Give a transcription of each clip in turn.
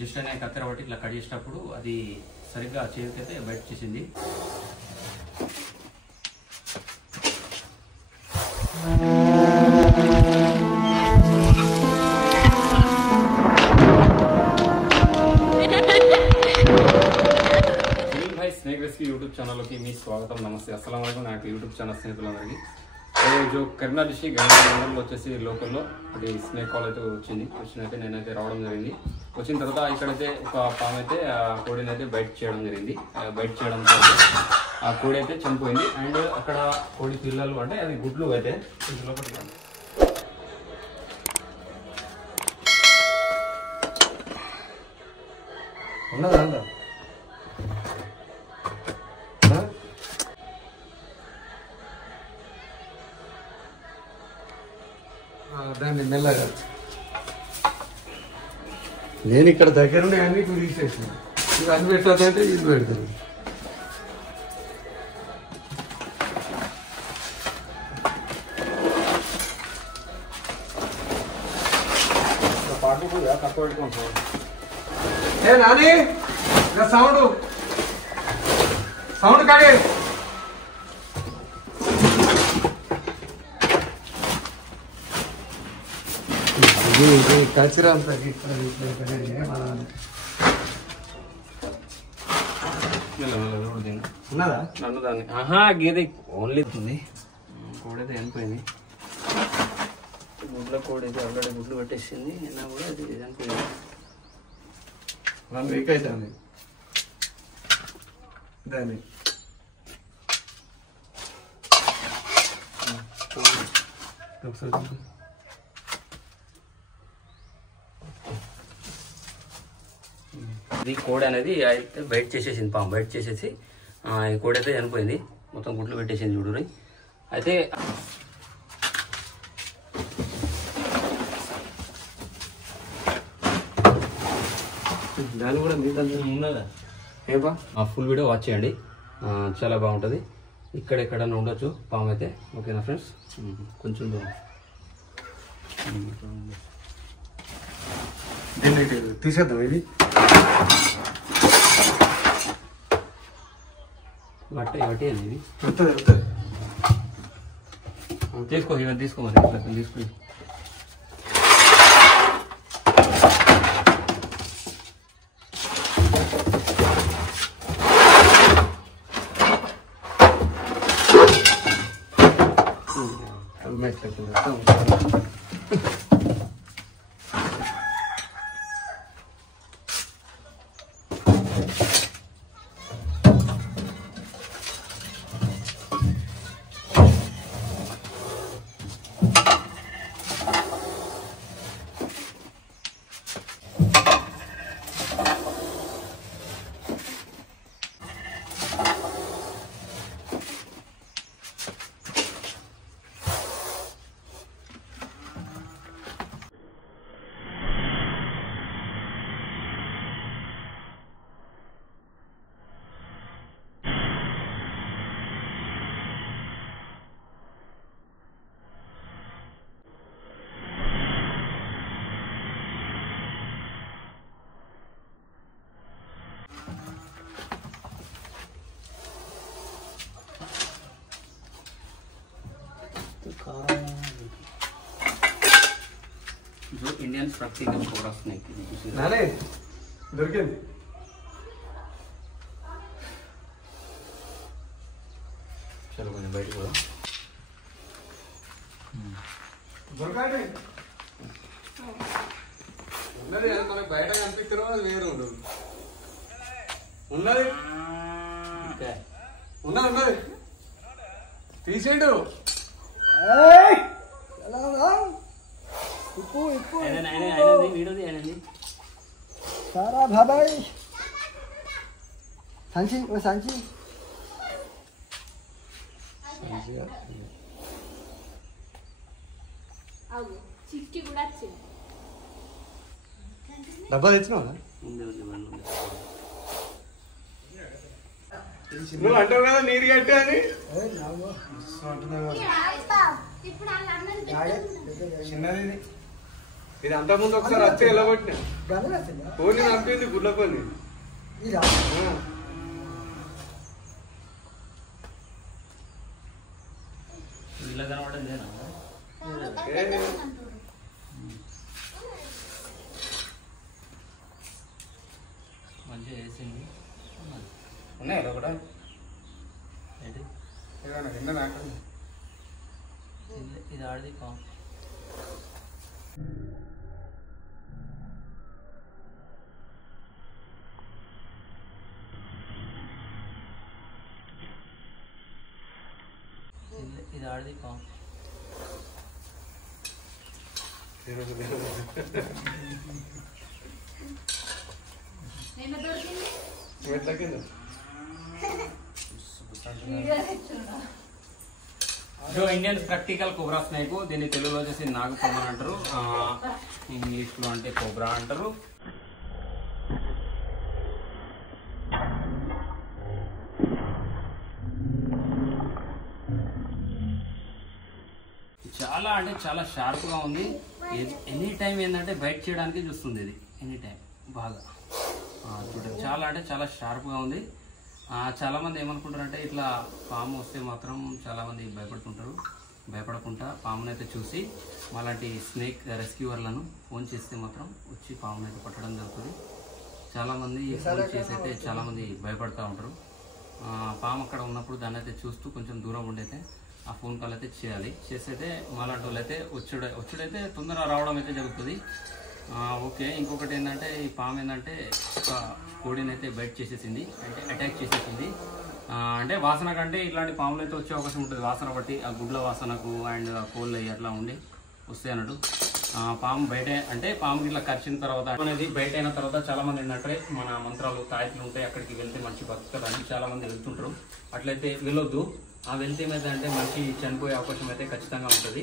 Just అనే కత్తెర బట్టి ఇట్లా కట్ చేసేటప్పుడు అది సరిగ్గా చేతికైతే బయట చేసింది. స్నేక్ రెస్క్యూ యూట్యూబ్ ఛానల్లోకి మీ స్వాగతం. నమస్తే, అస్సలం వాలేకుం. నాకు యూట్యూబ్ ఛానల్ స్నేహితులందరికీ ఈరోజు కరీంనగర్ డిస్ట్రిక్ట్ గంగాధర్ మండలంలో వచ్చేసి లోకల్లో అది స్నేక్ కాల్ అయితే వచ్చినైతే నేనైతే రావడం జరిగింది. వచ్చిన తర్వాత ఇక్కడైతే ఒక పాము అయితే ఆ కోడిని అయితే బయట చేయడం జరిగింది. బయట చేయడంతో ఆ కోడి అయితే చనిపోయింది. అండ్ అక్కడ కోడి పిల్లలు అంటే అది గుడ్లు అయితే లోపలికి ఉన్నదా దాన్ని మెల్లగా నేను ఇక్కడ దగ్గరుండే అన్ని తీసేసిన ఇది అది పెట్టాలంటే ఇది పెడతాను. తక్కువ పెట్టుకుంటాం. ఏ నాని సౌండ్ సౌండ్ కాడే కల్చర్ అంతా ఉన్నదా నన్ను దాన్ని గేదె ఓన్లీ ఉంది. కోడైతే చనిపోయింది. గుడ్ల కోడైతే ఆల్రెడీ గుడ్లు పెట్టేసింది. అయినా కూడా అది చనిపోయింది. 1 వీక్ అవుతుంది దాన్ని. ఇది కోడి అనేది అయితే బయట చేసేసింది. పాము బయట చేసేసి ఈ కోడి అయితే చనిపోయింది. మొత్తం గుడ్లు పెట్టేసింది చూడు. అయితే దాన్ని కూడా మీద ఉన్నదా ఏపా ఫుల్ వీడియో వాచ్ చేయండి, చాలా బాగుంటుంది. ఇక్కడెక్కడన్నా ఉండొచ్చు పాము అయితే. ఓకేనా ఫ్రెండ్స్, కొంచెం తీసేద్దాం. ఇది బట్టి బట్టి అనేది వెళ్తుంది వెళ్తుంది. తీసుకో, ఇవన్నీ తీసుకో, మరి తీసుకుని जो इंडियन प्रैक्टिकल कोरा स्नेक नाले దొరికింది. చలో కొంచెం బయటకు పోదాం. దొరకండి ఉన్నది. మనకు బయట కనిపిస్తారో అది వేరు ఉండదు. ఉన్నది ఉన్నది ఉన్నది తీసేయండు. सारा भाई सांची वो सांची చిట్టి కూడా వచ్చింది. డబ్బా తెచ్చినావా? నువ్వు అంటావు కదా నీరు కట్టి అని. చిన్నది ఇది అంతకుముందు ఒకసారి వచ్చి వెళ్ళగొట్టిన గంగ వచ్చిందా పోనీ పంపింది గుడ్లపల్లి. ఇదా ఇల్లు కనబడేదేనా మంచిగా వేసింది ఉన్నాయి కదా కూడా ఏంటి కింద నాకు ఇది ఆడిది పాము. ఇది ఆడిది పాము. నిన్న దొరికింది మెట్ల కింద so Indian practical cobra snake, దీన్ని తెలుగులో వచ్చేసి నాగపాము అని అంటారు, ఇంగ్లీష్లో అంటే కోబ్రా అంటారు. చాలా అంటే చాలా షార్ప్గా ఉంది. ఎనీ టైం ఏంటంటే బైట్ చేయడానికి చూస్తుంది ఇది, ఎనీ టైం బాగా చూడండి. చాలా అంటే చాలా షార్ప్గా ఉంది. చాలామంది ఏమనుకుంటారంటే ఇట్లా పాము వస్తే మాత్రం చాలామంది భయపడుతుంటారు. భయపడకుండా పామునైతే చూసి మాలాంటి స్నేక్ రెస్క్యూవర్లను ఫోన్ చేస్తే మాత్రం వచ్చి పామునైతే పట్టడం జరుగుతుంది. చాలామంది ఫోన్ చేసి అయితే చాలామంది భయపడుతూ ఉంటారు. పాము అక్కడ ఉన్నప్పుడు దాన్ని అయితే చూస్తూ కొంచెం దూరం ఉండైతే ఆ ఫోన్ కాల్ అయితే చేయాలి. చేసైతే మాలాంటి వాళ్ళు అయితే వచ్చుడైతే తొందరగా రావడం అయితే జరుగుతుంది. ఓకే, ఇంకొకటి ఏంటంటే ఈ పాము ఏంటంటే ఒక కోడిని అయితే బైట్ చేసేసింది, అంటే అటాక్ చేసేసింది. అంటే వాసన కంటే ఇట్లాంటి పాములు అయితే వచ్చే అవకాశం ఉంటుంది. వాసన బట్టి ఆ గుడ్ల వాసనకు అండ్ కోళ్ళు అట్లా ఉండి వస్తాయి అన్నట్టు. పాము బయట అంటే పాము ఇట్లా కరిచిన తర్వాత అనేది బయట అయిన తర్వాత చాలా మంది ఏంటంటే మన మంత్రాలు తాయత్తులు ఉంటాయి, అక్కడికి వెళ్తే మంచి బతుకుతుందని చాలా మంది వెళ్తుంటారు. అట్లయితే వెళ్ళొద్దు. వెళ్తే ఏమైందంటే మంచి చనిపోయే అవకాశం అయితే ఖచ్చితంగా ఉంటుంది.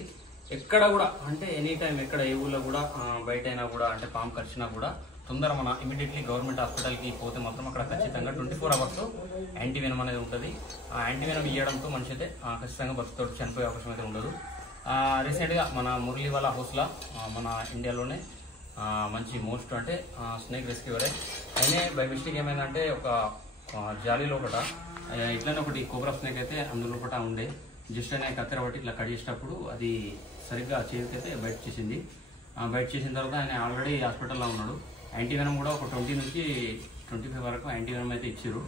ఎక్కడ కూడా అంటే ఎనీ టైం ఎక్కడ ఏ ఊళ్ళో కూడా బయట అయినా కూడా అంటే పాము కరిచినా కూడా తొందర మన ఇమీడియట్లీ గవర్నమెంట్ హాస్పిటల్కి పోతే మాత్రం అక్కడ ఖచ్చితంగా 24 hours యాంటీవెనం అనేది ఉంటుంది. ఆ యాంటీవెనం ఇవ్వడంతో మనిషి అయితే ఖచ్చితంగా బతుకుతాడు, చనిపోయే అవకాశం అయితే ఉండదు. రీసెంట్గా మన మురళీ వాళ్ళ హౌస్లో మన ఇండియాలోనే మంచి మోస్ట్ అంటే స్నేక్ రెస్క్యూవరే అయినా బై మిస్టేక్ ఏమైందంటే ఒక జాలీలో ఒకట ఇట్లనే ఒకటి కోబ్రా స్నేక్ అయితే అందులో ఒకట ఉండే. జస్ట్ అనే కత్తెర బట్టి ఇట్లా కట్ చేసేటప్పుడు అది సరిగ్గా చేతికి అయితే బయట చేసింది. బయట చేసిన తర్వాత ఆయన ఆల్రెడీ హాస్పిటల్లో ఉన్నాడు. యాంటీవెనం కూడా ఒక 20 నుంచి 25 వరకు యాంటీవెనం అయితే ఇచ్చారు.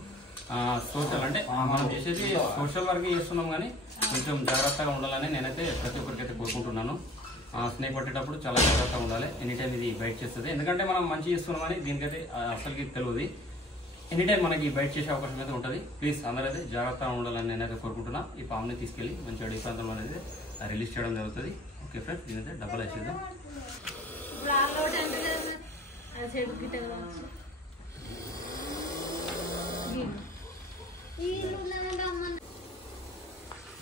సోషల్ అంటే మనం చేసేది సోషల్ వర్క్ చేస్తున్నాం, కానీ కొంచెం జాగ్రత్తగా ఉండాలని నేనైతే ప్రతి ఒక్కరికైతే కోరుకుంటున్నాను. స్నేక్ పట్టేటప్పుడు చాలా జాగ్రత్తగా ఉండాలి. ఎనీ టైం ఇది బయట చేస్తుంది, ఎందుకంటే మనం మంచి చేస్తున్నామని దీనికైతే అసలుకి తెలియదు. ఎనీ టైం మనకి బయట చేసే అవకాశం అయితే ఉంటుంది. ప్లీజ్ అందరైతే జాగ్రత్తగా ఉండాలని నేనైతే కోరుకుంటున్నా. ఈ పాముని తీసుకెళ్ళి మంచి అడవి ప్రాంతంలో అనేది రిలీజ్ చేయడం జరుగుతుంది. ఓకే ఫ్రెండ్స్, దీనైతే డబ్బులు వేసేద్దాం.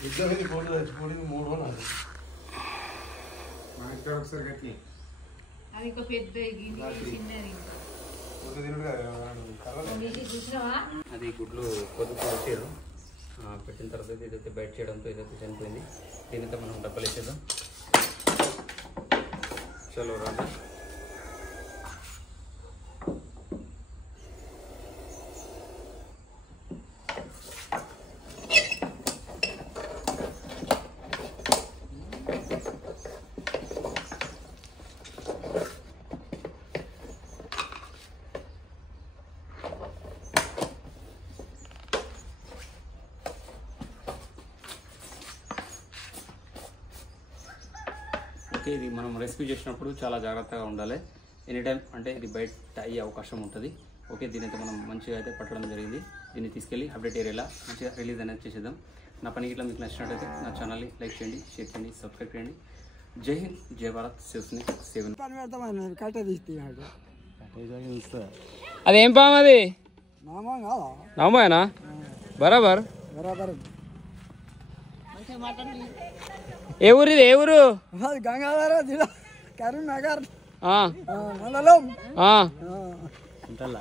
ఇద్దరు ఫోటో తెచ్చిపోయింది 3 రోజులు. మా ఇద్దరు ఒకసారి కట్టి అది ఒక పెద్ద చిన్నది అది గుడ్లు పొద్దుకు వచ్చారు. పెట్టిన తర్వాత ఇదైతే బయట చేయడంతో ఇదైతే చనిపోయింది. దీనితో మనం డబ్బులు వేసేద్దాం. చలో రాజా. ఓకే, ఇది మనం రెస్క్యూ చేసినప్పుడు చాలా జాగ్రత్తగా ఉండాలి. ఎనీ టైం అంటే ఇది బయట అయ్యే అవకాశం ఉంటుంది. ఓకే, దీనైతే మనం మంచిగా అయితే పట్టడం జరిగింది. దీన్ని తీసుకెళ్ళి అప్డేట్ ఏరియాలో మంచిగా రిలీజ్ అనేది చేసేద్దాం. నా పనికి ఇట్లా మీకు నచ్చినట్టయితే నా ఛానల్ని లైక్ చేయండి, షేర్ చేయండి, సబ్స్క్రైబ్ చేయండి. జై హింద్, జై భారత్, శివస్ని సేవన్. పని పెడతామని కట్ట తీస్తున్నాడు అదేం పాము అది? నామా కాదా నామాయనా? బరాబర్. బరాబర్. ఏ ఊరు ఇది? ఏ ఊరు? గంగాధర జిల్లా కరీంనగర్ మండలం చింతల.